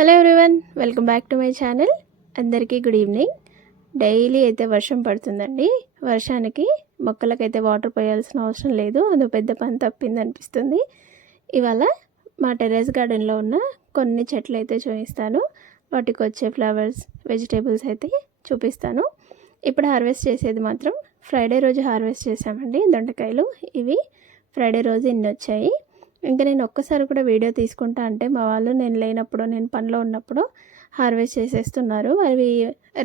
Hello everyone, welcome back to my channel. అందరికీ good evening. Daily అయితే వర్షం పడుతుందండి. వర్షానికి మొక్కలకైతే వాటర్ పోయాల్సిన అవసరం లేదు. అదో పెద్ద పని తప్పింది అనిపిస్తుంది. ఇవాళ మా టెర్రస్ గార్డెన్లో ఉన్న కొన్ని చెట్లు అయితే చూపిస్తాను. వాటికి వచ్చే ఫ్లవర్స్, వెజిటేబుల్స్ అయితే చూపిస్తాను. ఇప్పుడు హార్వెస్ట్ చేసేది మాత్రం ఫ్రైడే రోజు హార్వెస్ట్ చేసామండి. దొండకాయలు ఇవి ఫ్రైడే రోజు ఇన్ని వచ్చాయి. ఇంకా నేను ఒక్కసారి కూడా వీడియో తీసుకుంటా అంటే మా వాళ్ళు నేను లేనప్పుడు, నేను పనిలో ఉన్నప్పుడు హార్వెస్ట్ చేసేస్తున్నారు. అవి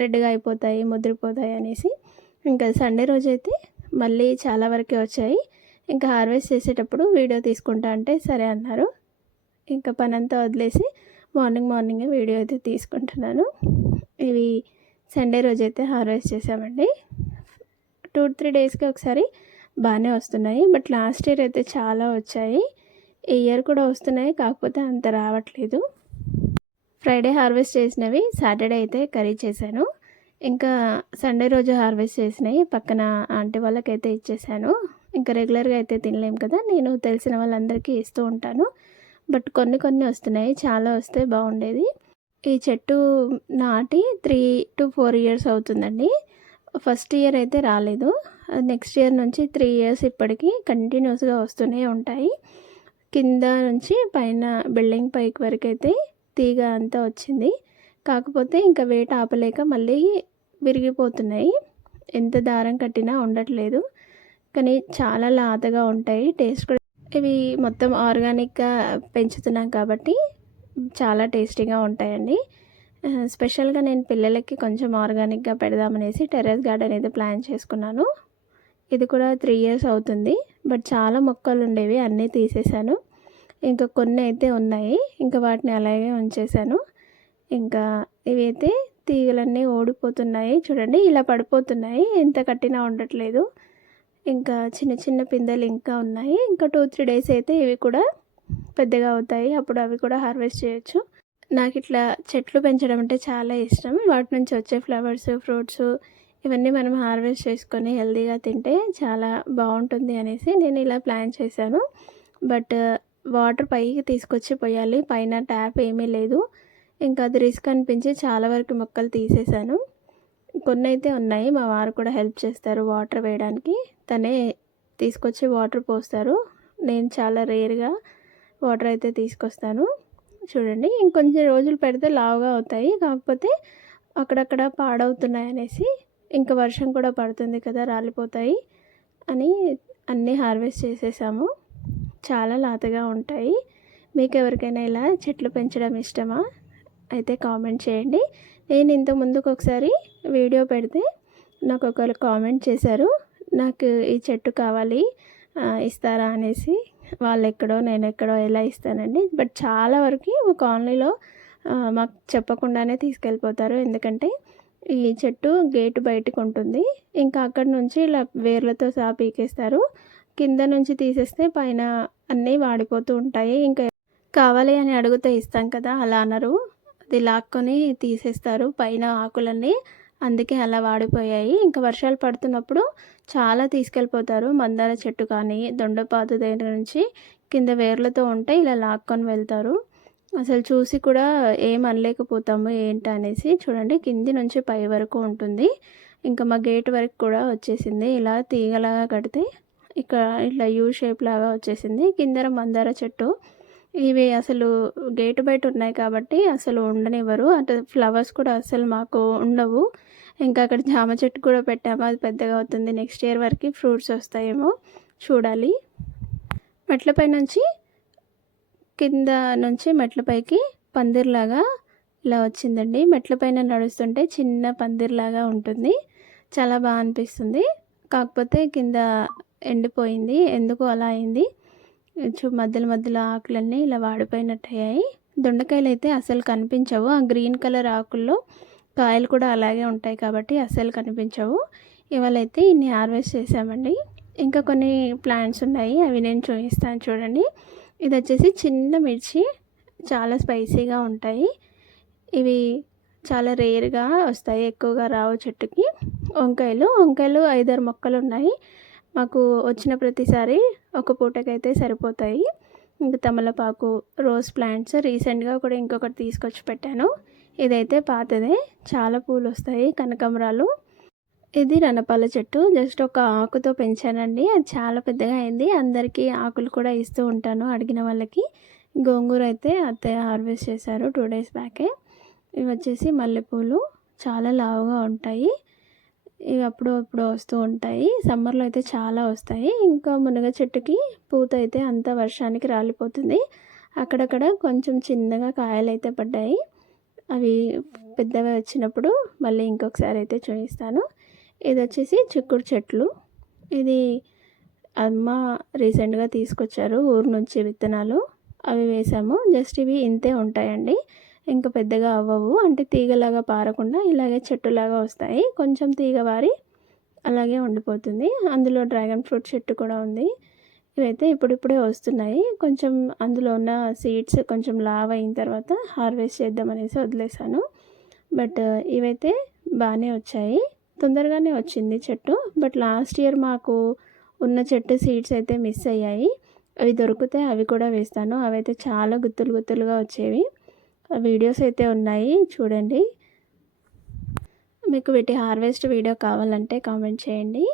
రెడ్గా అయిపోతాయి, ముద్రిపోతాయి అనేసి. ఇంకా సండే రోజు అయితే మళ్ళీ చాలా వరకే వచ్చాయి. ఇంకా హార్వెస్ట్ చేసేటప్పుడు వీడియో తీసుకుంటా అంటే సరే అన్నారు. ఇంకా పనంతా వదిలేసి మార్నింగ్ వీడియో అయితే తీసుకుంటున్నాను. ఇవి సండే రోజు అయితే హార్వెస్ట్ చేసామండి. 2-3 డేస్కి ఒకసారి బాగానే వస్తున్నాయి. బట్ లాస్ట్ ఇయర్ అయితే చాలా వచ్చాయి. ఈ ఇయర్ కూడా వస్తున్నాయి, కాకపోతే అంత రావట్లేదు. ఫ్రైడే హార్వెస్ట్ చేసినవి సాటర్డే అయితే కర్రీ చేశాను. ఇంకా సండే రోజు హార్వెస్ట్ చేసినవి పక్కన ఆంటీ వాళ్ళకైతే ఇచ్చేసాను. ఇంకా రెగ్యులర్గా అయితే తినలేము కదా, నేను తెలిసిన వాళ్ళందరికీ ఇస్తూ ఉంటాను. బట్ కొన్ని వస్తున్నాయి, చాలా వస్తే బాగుండేది. ఈ చెట్టు నాటి 3-4 ఇయర్స్ అవుతుందండి. ఫస్ట్ ఇయర్ అయితే రాలేదు. నెక్స్ట్ ఇయర్ నుంచి 3 ఇయర్స్ ఇప్పటికీ కంటిన్యూస్గా వస్తూనే ఉంటాయి. కింద నుంచి పైన బిల్డింగ్ పైకి వరకు అయితే తీగ అంతా వచ్చింది. కాకపోతే ఇంకా వెయిట్ ఆపలేక మళ్ళీ విరిగిపోతున్నాయి. ఎంత దారం కట్టినా ఉండట్లేదు. కానీ చాలా లాతగా ఉంటాయి. టేస్ట్ కూడా ఇవి మొత్తం ఆర్గానిక్గా పెంచుతున్నాం కాబట్టి చాలా టేస్టీగా ఉంటాయండి. స్పెషల్గా నేను పిల్లలకి కొంచెం ఆర్గానిక్గా పెడదామనేసి టెర్రస్ గార్డెన్ అయితే ప్లాన్ చేసుకున్నాను. ఇది కూడా 3 ఇయర్స్ అవుతుంది. బట్ చాలా మొక్కలు ఉండేవి, అన్నీ తీసేశాను. ఇంకా కొన్ని అయితే ఉన్నాయి, ఇంకా వాటిని అలాగే ఉంచేశాను. ఇంకా ఇవి అయితే తీగలన్నీ ఓడిపోతున్నాయి. చూడండి, ఇలా పడిపోతున్నాయి, ఎంత కట్టినా ఉండట్లేదు. ఇంకా చిన్న పిందెలు ఇంకా ఉన్నాయి. ఇంకా 2-3 డేస్ అయితే ఇవి కూడా పెద్దగా అవుతాయి. అప్పుడు అవి కూడా హార్వెస్ట్ చేయొచ్చు. నాకు ఇట్లా చెట్లు పెంచడం అంటే చాలా ఇష్టం. వాటి నుంచి వచ్చే ఫ్లవర్స్, ఫ్రూట్స్ ఇవన్నీ మనం హార్వెస్ట్ చేసుకొని హెల్తీగా తింటే చాలా బాగుంటుంది అనేసి నేను ఇలా ప్లాన్ చేశాను. బట్ వాటర్ పైకి తీసుకొచ్చి పోయాలి, పైన ట్యాప్ ఏమీ లేదు. ఇంకా అది రిస్క్ అనిపించి చాలా వరకు మొక్కలు తీసేశాను. కొన్ని అయితే ఉన్నాయి, మా వారు కూడా హెల్ప్ చేస్తారు వాటర్ వేయడానికి. తనే తీసుకొచ్చి వాటర్ పోస్తారు. నేను చాలా రేర్గా వాటర్ అయితే తీసుకొస్తాను. చూడండి, ఇంకొంచెం రోజులు పెడితే లావుగా అవుతాయి. కాకపోతే అక్కడక్కడ పాడవుతున్నాయి అనేసి, ఇంకా వర్షం కూడా పడుతుంది కదా, రాలిపోతాయి అని అన్నీ హార్వెస్ట్ చేసేసాము. చాలా లాతగా ఉంటాయి. మీకు ఎవరికైనా ఇలా చెట్లు పెంచడం ఇష్టమా అయితే కామెంట్ చేయండి. నేను ఇంత ముందుకు ఒకసారి వీడియో పెడితే నాకు ఒకరు కామెంట్ చేశారు, నాకు ఈ చెట్టు కావాలి ఇస్తారా అనేసి. వాళ్ళు ఎక్కడో నేను ఎక్కడో ఎలా ఇస్తానండి. బట్ చాలా వరకు ఒక కాలనీలో మాకు చెప్పకుండానే తీసుకెళ్ళిపోతారు. ఎందుకంటే ఈ చెట్టు గేటు బయటకు ఉంటుంది. ఇంకా అక్కడ నుంచి ఇలా వేర్లతో సహా పీకేస్తారు. కింద నుంచి తీసేస్తే పైన అన్నీ వాడిపోతూ ఉంటాయి. ఇంకా కావాలి అని అడిగితే ఇస్తాం కదా, అలా అనరు. అది లాక్కొని తీసేస్తారు పైన ఆకులన్నీ. అందుకే అలా వాడిపోయాయి. ఇంకా వర్షాలు పడుతున్నప్పుడు చాలా తీసుకెళ్ళిపోతారు. మందార చెట్టు కానీ, దొండపాదు దగ్గర నుంచి కింద వేర్లతో ఉంటే ఇలా లాక్కొని వెళ్తారు. అసలు చూసి కూడా ఏం అనలేకపోతాము ఏంటి అనేసి. చూడండి, కింది నుంచి పై వరకు ఉంటుంది. ఇంకా మా గేట్ వరకు కూడా వచ్చేసింది. ఇలా తీగలాగా కడితే ఇక్కడ ఇట్లా యూ షేప్ లాగా వచ్చేసింది. కింద మందార చెట్టు. ఇవి అసలు గేటు బయట ఉన్నాయి కాబట్టి అసలు ఉండనివ్వరు. అటు ఫ్లవర్స్ కూడా అసలు మాకు ఉండవు. ఇంకా అక్కడ జామ చెట్టు కూడా పెట్టాము, అది పెద్దగా అవుతుంది. నెక్స్ట్ ఇయర్ వరకు ఫ్రూట్స్ వస్తాయేమో చూడాలి. మెట్లపై నుంచి కింద నుంచి మెట్లపైకి పందిర్లాగా ఇలా వచ్చిందండి. మెట్లపైన నడుస్తుంటే చిన్న పందిర్లాగా ఉంటుంది, చాలా బాగా అనిపిస్తుంది. కాకపోతే కింద ఎండిపోయింది, ఎందుకు అలా అయింది. మధ్యలో ఆకులన్నీ ఇలా వాడిపోయినట్టు అయ్యాయి. దొండకాయలు అయితే అసలు కనిపించవు. ఆ గ్రీన్ కలర్ ఆకుల్లో కాయలు కూడా అలాగే ఉంటాయి కాబట్టి అస్సలు కనిపించవు. ఇవాళైతే ఇన్ని హార్వెస్ట్ చేసామండి. ఇంకా కొన్ని ప్లాంట్స్ ఉన్నాయి, అవి నేను చూపిస్తాను చూడండి. ఇది వచ్చేసి చిన్న మిర్చి, చాలా స్పైసీగా ఉంటాయి. ఇవి చాలా రేర్గా వస్తాయి, ఎక్కువగా రావు చెట్టుకి. వంకాయలు 5-6 మొక్కలు ఉన్నాయి. మాకు వచ్చిన ప్రతిసారి ఒక పూటకైతే సరిపోతాయి. ఇంకా తమలపాకు, రోజ్ ప్లాంట్స్ రీసెంట్గా కూడా ఇంకొకటి తీసుకొచ్చి పెట్టాను. ఇదైతే పాతదే, చాలా పూలు వస్తాయి, కనకాంబరాలు. ఇది రణపాల చెట్టు, జస్ట్ ఒక ఆకుతో పెంచానండి, అది చాలా పెద్దగా అయింది. అందరికీ ఆకులు కూడా ఇస్తూ ఉంటాను అడిగిన వాళ్ళకి. గోంగూర అయితే అత్తయ్య హార్వెస్ట్ చేశారు 2 డేస్ బ్యాకే. ఇవి వచ్చేసి మల్లెపూలు, చాలా లావుగా ఉంటాయి. ఇవి అప్పుడు వస్తూ ఉంటాయి. సమ్మర్లో అయితే చాలా వస్తాయి. ఇంకా మునగ చెట్టుకి పూత అయితే అంతా వర్షానికి రాలిపోతుంది. అక్కడక్కడ కొంచెం చిన్నగా కాయలు అయితే పడ్డాయి. అవి పెద్దగా వచ్చినప్పుడు మళ్ళీ ఇంకొకసారి అయితే చూపిస్తాను. ఇది వచ్చేసి చిక్కుడు చెట్లు. ఇది అమ్మ రీసెంట్గా తీసుకొచ్చారు ఊరు నుంచి విత్తనాలు, అవి వేసాము. జస్ట్ ఇవి ఇంతే ఉంటాయండి, ఇంకా పెద్దగా అవ్వవు. అంటే తీగలాగా పారకుండా ఇలాగే చెట్టులాగా వస్తాయి. కొంచెం తీగ వారి అలాగే ఉండిపోతుంది. అందులో డ్రాగన్ ఫ్రూట్ చెట్టు కూడా ఉంది. ఇవైతే ఇప్పుడిప్పుడే వస్తున్నాయి. కొంచెం అందులో ఉన్న సీడ్స్ కొంచెం లావ్ అయిన తర్వాత హార్వెస్ట్ చేద్దామనేసి వదిలేసాను. బట్ ఇవైతే బాగానే వచ్చాయి, తొందరగానే వచ్చింది చెట్టు. బట్ లాస్ట్ ఇయర్ మాకు ఉన్న చెట్టు సీడ్స్ అయితే మిస్ అయ్యాయి. అవి దొరికితే అవి కూడా వేస్తాను. అవైతే చాలా గుత్తులు గుత్తులుగా వచ్చేవి. వీడియోస్ అయితే ఉన్నాయి, చూడండి. మీకు వీటి హార్వెస్ట్ వీడియో కావాలంటే కామెంట్ చేయండి.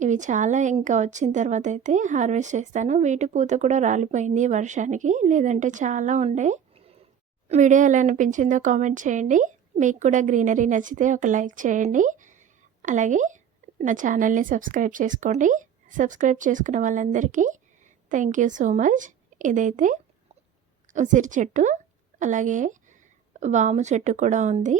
ఇవి చాలా ఇంకా వచ్చిన తర్వాత అయితే హార్వెస్ట్ చేస్తాను. వీటి పూత కూడా రాలిపోయింది వర్షానికి, లేదంటే చాలా ఉండే. వీడియో ఎలా అనిపించిందో కామెంట్ చేయండి. మీకు కూడా గ్రీనరీ నచ్చితే ఒక లైక్ చేయండి. అలాగే నా ఛానల్ని సబ్స్క్రైబ్ చేసుకోండి. సబ్స్క్రైబ్ చేసుకున్న వాళ్ళందరికీ థ్యాంక్ యూ సో మచ్. ఇదైతే ఉసిరి చెట్టు, అలాగే వాము చెట్టు కూడా ఉంది.